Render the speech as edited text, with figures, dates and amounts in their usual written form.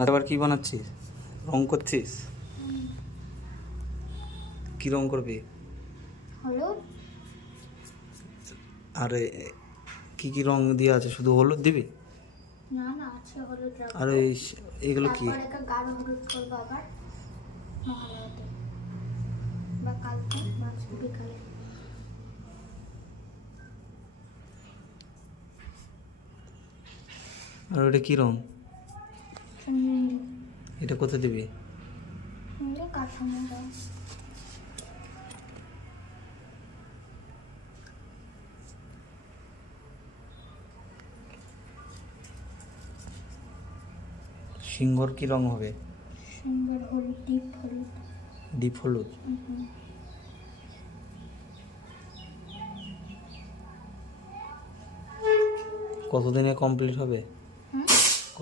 আবার কি বানাচ্ছিস? রং করছিস? কি রং করবি? হলুদ। আরে কি কি রং দিয়ে আছে? শুধু হলুদ দিবি? না না, আছে হলুদ রাখবো। আর এগুলো কি? তারপর একটা গাঢ় হলুদ করবো আবার মহালয়াতে বা কালকে বা বিকালে। আর ওটা কি রং? নীল। এটা কোথায় দিবি? নীল কাঠামো রং। সিংহর কি রং হবে? সুন্দর হলুদ, ডিপ হলুদ। ডিপ হলুদ। কতদিনে কমপ্লিট হবে?